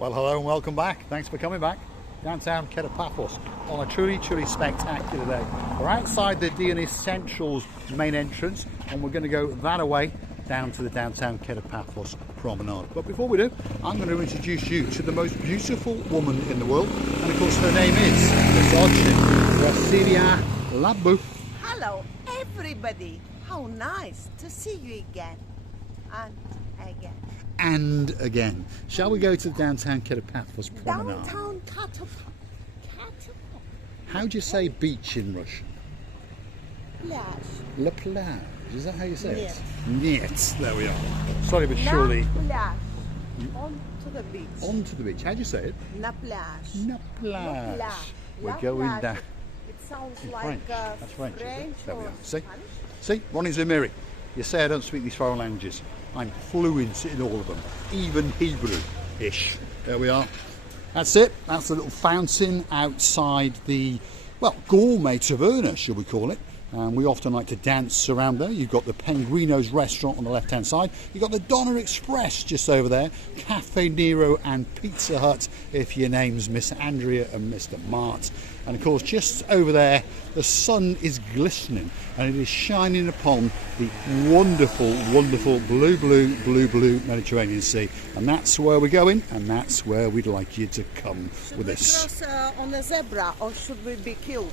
Well, hello and welcome back. Thanks for coming back. Downtown Paphos on a truly spectacular day. We're outside the Dionys Central's main entrance and we're going to go that way down to the downtown Paphos Promenade. But before we do, I'm going to introduce you to the most beautiful woman in the world, and of course her name is Rasilia Labu. Hello everybody, how nice to see you again and again. And again. Shall we go to the downtown Paphos Promenade? Downtown How do you say beach in Russian? Plage. La plage. Is that how you say Нет. it? Niet. There we are. Sorry, but surely. Na plage. On to the beach. Onto the beach. How do you say it? Na plage. Na plage. plage. We're La going plage. down. It sounds In like French. That's French. Is it? French There we or are. See? Spanish. See? Ronnie Zamiri. You say I don't speak these foreign languages. I'm fluent in all of them. Even Hebrew-ish. There we are. That's it. That's the little fountain outside the, well, gourmet taverna, shall we call it. And we often like to dance around there. You've got the Penguino's restaurant on the left-hand side. You've got the Donna Express just over there. Cafe Nero and Pizza Hut if your name's Miss Andrea and Mr. Mart. And of course, just over there, the sun is glistening and it is shining upon the wonderful, wonderful blue Mediterranean Sea. And that's where we're going, and that's where we'd like you to come with us. Should we cross on a zebra or should we be killed?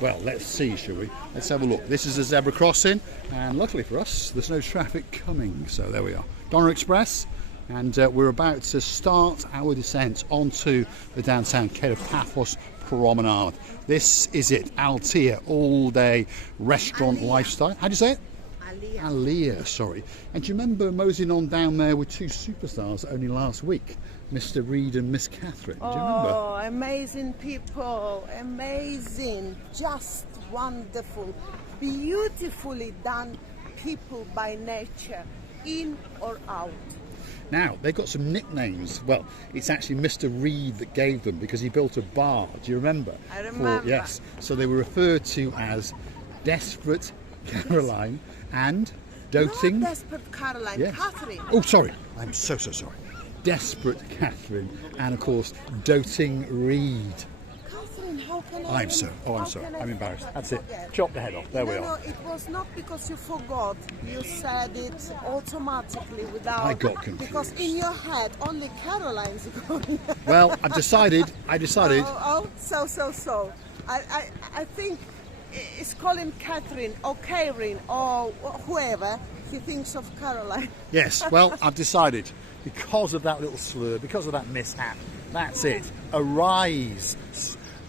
Well, let's see, shall we? Let's have a look. This is a zebra crossing, and luckily for us, there's no traffic coming. So there we are. Donna Express, and we're about to start our descent onto the downtown Paphos Promenade. This is it, Altea, all-day restaurant lifestyle. How do you say it? Alea, sorry. And do you remember moseying on down there with two superstars only last week? Mr. Reed and Miss Catherine. Do you remember? Oh, amazing people, amazing, just wonderful, beautifully done people by nature, in or out. Now, they've got some nicknames. Well, it's actually Mr. Reed that gave them because he built a bar. Do you remember? I remember. Yes. So they were referred to as Desperate Caroline and Doting. Not Desperate Caroline, Yes. Catherine. Oh, sorry. I'm so sorry. Desperate Catherine and, of course, Doting Reed. Catherine, how can I? I'm sorry. how I'm can I embarrassed. That's it. forget? Chop the head off. There we No, are. it was not because you forgot. You said it automatically without. I got confused. Because in your head only Caroline's going. Well, I decided. So. I think it's calling Catherine or Karen or whoever. He thinks of Caroline. Yes, well, I've decided, because of that little slur, because of that mishap, that's it. Arise,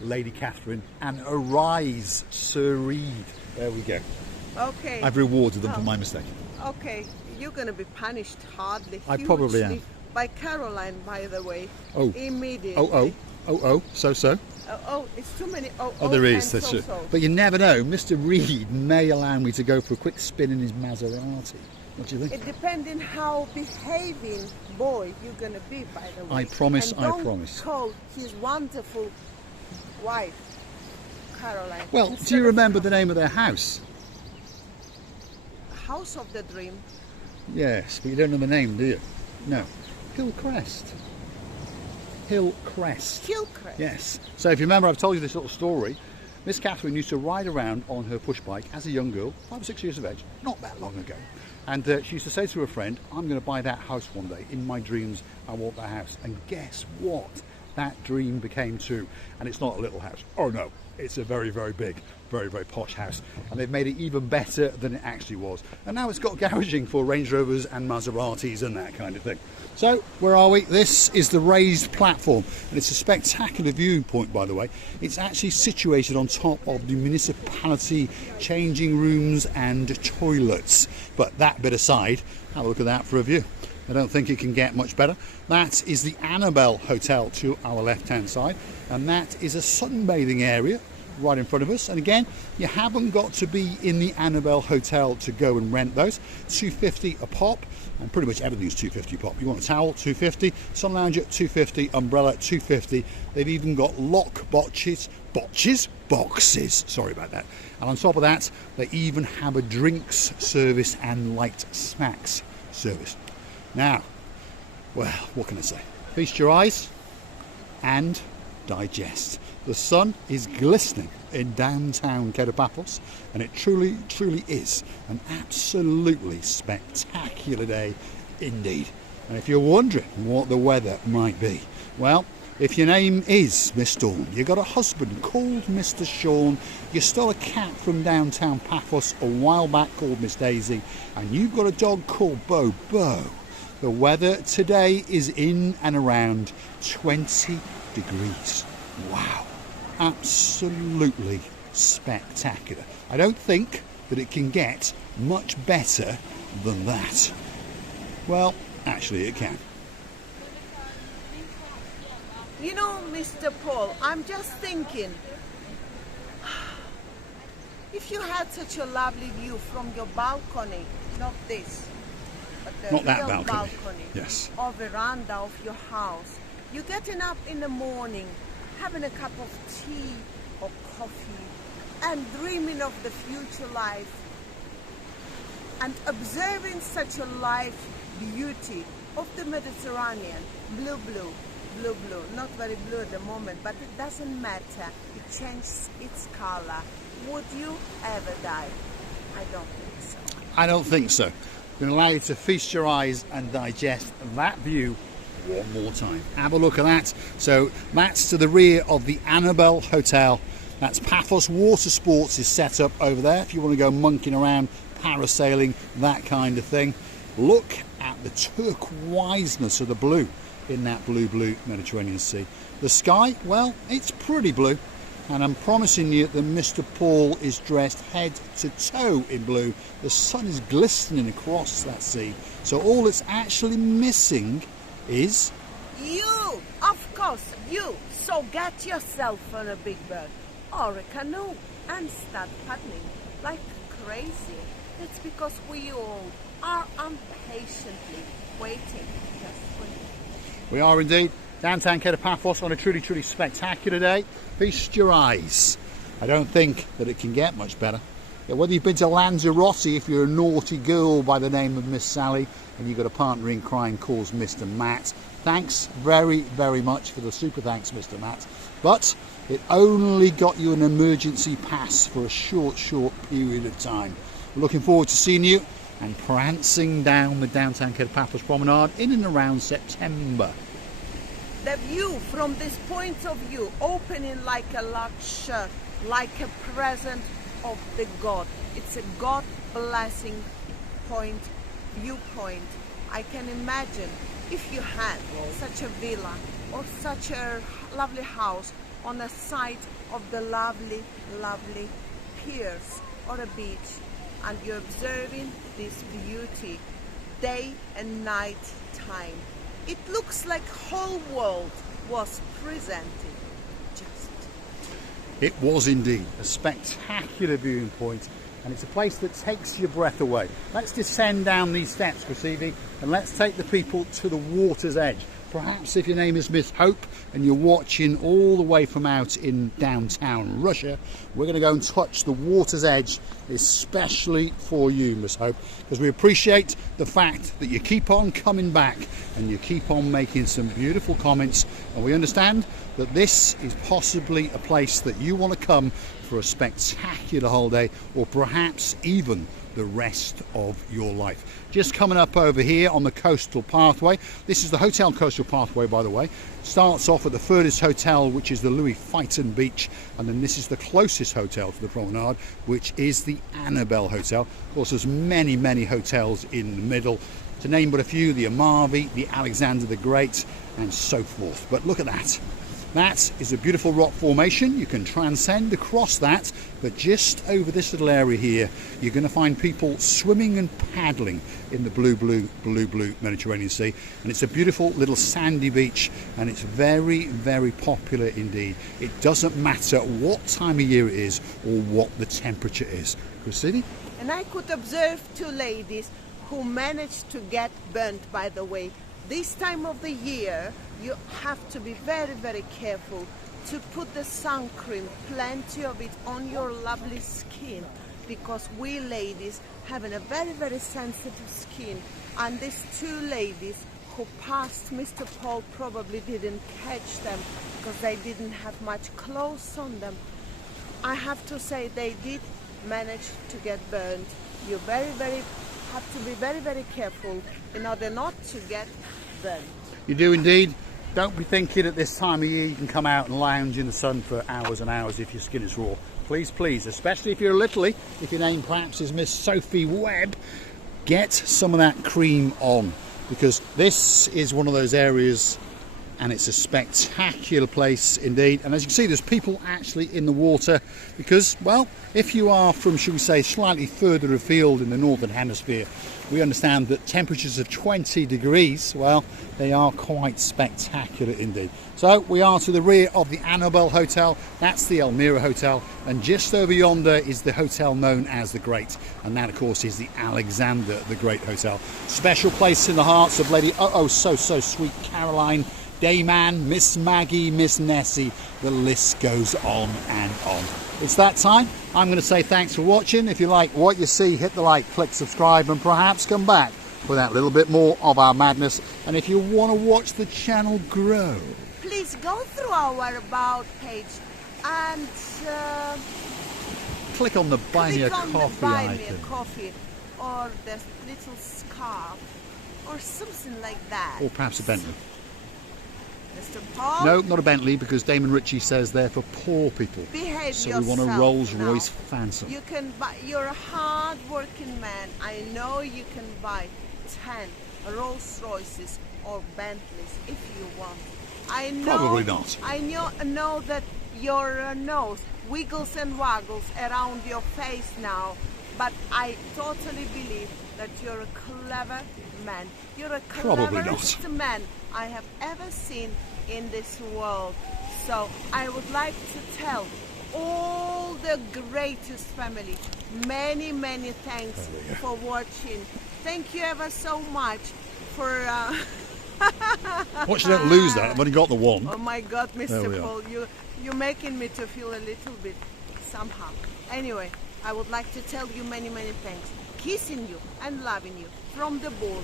Lady Catherine, and arise, Sir Reed. There we go. Okay. I've rewarded them for my mistake. Okay, you're going to be punished hardly. I probably am. By Caroline, by the way. Oh. Immediately. So. Oh, it's too many. Oh, there is, and that's true. so. But you never know, Mr. Reed may allow me to go for a quick spin in his Maserati. What do you think? It depends on how behaving boy you're going to be, by the way. I promise, and I don't promise. call his wonderful wife, Caroline. Well, Instead do you of remember the name of their house? House of the Dream. Yes, but you don't know the name, do you? No. Hillcrest. Hillcrest. Yes. So if you remember, I've told you this little story. Miss Catherine used to ride around on her push bike as a young girl, 5 or 6 years of age, not that long ago. And she used to say to her friend, I'm going to buy that house one day. In my dreams, I want that house. And guess what? That dream became true. And it's not a little house. Oh no, it's a very, very big, very, very posh house. And they've made it even better than it actually was. And now it's got garaging for Range Rovers and Maseratis and that kind of thing. So, where are we? This is the raised platform, and it's a spectacular viewpoint, by the way. It's actually situated on top of the municipality changing rooms and toilets. But that bit aside, have a look at that for a view. I don't think it can get much better. That is the Annabelle Hotel to our left-hand side, and that is a sunbathing area right in front of us. And again, you haven't got to be in the Annabelle Hotel to go and rent those. $250 a pop, and pretty much everything's $250 a pop. You want a towel, $250, sun lounger, $250, umbrella, $250. They've even got lock boxes, sorry about that. And on top of that, they even have a drinks service and light snacks service. Now, well, what can I say? Feast your eyes and digest. The sun is glistening in downtown Paphos, and it truly is an absolutely spectacular day indeed. And if you're wondering what the weather might be, well, if your name is Miss Dawn, you got a husband called Mr. Sean, you stole a cat from downtown Paphos a while back called Miss Daisy, and you've got a dog called Bobo, the weather today is in and around 20 degrees. Wow, absolutely spectacular. I don't think that it can get much better than that. Well, actually it can. You know, Mr. Paul, I'm just thinking, if you had such a lovely view from your balcony, not this, but the Not that real balcony. Yes. or veranda of your house, you're getting up in the morning, having a cup of tea or coffee, and dreaming of the future life, and observing such a life beauty of the Mediterranean, blue, not very blue at the moment, but it doesn't matter, it changes its color. Would you ever die? I don't think so. I don't think so. I'm going to allow you to feast your eyes and digest that view one more time. Have a look at that. So that's to the rear of the Annabelle Hotel. That's Paphos Water Sports is set up over there if you want to go monkeying around, parasailing, that kind of thing. Look at the turquoiseness of the blue in that blue Mediterranean Sea. The sky, well, it's pretty blue, and I'm promising you that Mr. Paul is dressed head to toe in blue. The sun is glistening across that sea, so all it's actually missing is you, of course, you. So get yourself on a big bird or a canoe and start paddling like crazy. It's because we all are impatiently waiting just for you. we are indeed downtown Paphos on a truly spectacular day. Feast your eyes. I don't think that it can get much better. Yeah, whether you've been to Lanzarote if you're a naughty girl by the name of Miss Sally and you've got a partner in crime called Mr. Matt, thanks very much for the super thanks, Mr. Matt. But it only got you an emergency pass for a short period of time. We're looking forward to seeing you and prancing down the downtown Paphos Promenade in and around September. The view from this point of view, opening like a lecture, like a present of the God. It's a God blessing viewpoint. I can imagine if you had such a villa or such a lovely house on the side of the lovely piers or a beach, and you're observing this beauty day and night time. It looks like whole world was presented. It was indeed a spectacular viewing point, and it's a place that takes your breath away. Let's descend down these steps, Krasivi, and let's take the people to the water's edge. Perhaps if your name is Miss Hope and you're watching all the way from out in downtown Russia, we're going to go and touch the water's edge, especially for you, Miss Hope, because we appreciate the fact that you keep on coming back and you keep on making some beautiful comments, and we understand that this is possibly a place that you want to come for a spectacular holiday, or perhaps even the rest of your life. Just coming up over here on the coastal pathway. This is the Hotel Coastal Pathway, by the way. Starts off at the furthest hotel, which is the Louis Vuitton Beach, and then this is the closest hotel to the promenade, which is the Annabelle Hotel. Of course, there's many hotels in the middle, to name but a few: the Amarvi, the Alexander the Great, and so forth. But look at that. That is a beautiful rock formation. You can transcend across that, but just over this little area here, you're going to find people swimming and paddling in the blue Mediterranean Sea. And it's a beautiful little sandy beach, and it's very popular indeed. It doesn't matter what time of year it is or what the temperature is. Krasivi? And I could observe two ladies who managed to get burnt, by the way. This time of the year, you have to be very careful to put the sun cream, plenty of it, on your lovely skin, because we ladies have a very sensitive skin. And these two ladies who passed Mr. Paul probably didn't catch them because they didn't have much clothes on them. I have to say they did manage to get burned. You have to be very careful in order not to get burned. You do indeed. Don't be thinking at this time of year you can come out and lounge in the sun for hours and hours if your skin is raw. Please, please, especially if you're a littlie, if your name perhaps is Miss Sophie Webb, get some of that cream on, because this is one of those areas and it's a spectacular place indeed. And as you can see, there's people actually in the water because, well, if you are from, should we say, slightly further afield in the northern hemisphere, we understand that temperatures of 20 degrees, well, they are quite spectacular indeed. So we are to the rear of the Annabelle Hotel, that's the Elmira Hotel, and just over yonder is the hotel known as the Great, and that of course is the Alexander the Great Hotel. Special place in the hearts of Lady so sweet Caroline, Dame Anne, Miss Maggie, Miss Nessie, the list goes on and on. It's that time. I'm going to say thanks for watching. If you like what you see, hit the like, click subscribe, and perhaps come back for that little bit more of our madness. And if you want to watch the channel grow, please go through our About page and click on the Buy Me a Coffee Buy icon. Me a Coffee, or the little scarf, or something like that. Or perhaps a Bentley. Mr. Paul? No, not a Bentley, because Damon Ritchie says they're for poor people. Behave so yourself. We want a Rolls now. Royce Phantom. You can buy. You're a hard-working man. I know you can buy 10 Rolls Royces or Bentleys if you want. I know. Probably not. I know that your nose wiggles and waggles around your face now, but I totally believe that you're a clever man. You're a cleverest man I have ever seen in this world. So I would like to tell all the greatest family many thanks for watching. Thank you ever so much for Watch you don't lose that. I've only got the one. Oh my God, Mr. Paul, you're making me to feel a little bit somehow. Anyway, I would like to tell you many thanks. Kissing you and loving you from the bottom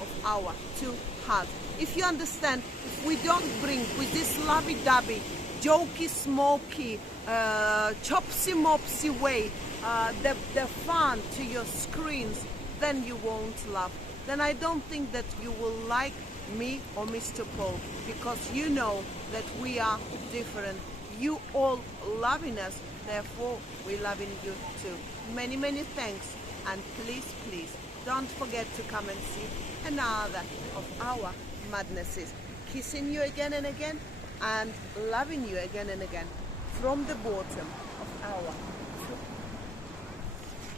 of our two hearts. If you understand, if we don't bring with this lovey-dovey, jokey, smoky, chopsy-mopsy way the fun to your screens, then you won't love. Then I don't think that you will like me or Mr. Paul, because you know that we are different. You all loving us, therefore we loving you too. Many thanks, and please don't forget to come and see another of our madnesses. Kissing you again and again and loving you again and again from the bottom of our.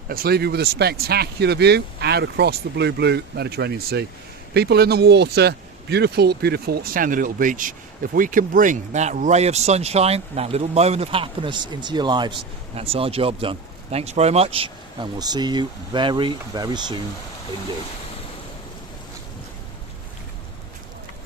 Let's leave you with a spectacular view out across the blue Mediterranean Sea. People in the water, beautiful sandy little beach. If we can bring that ray of sunshine, that little moment of happiness into your lives, that's our job done. Thanks very much, and we'll see you very soon indeed.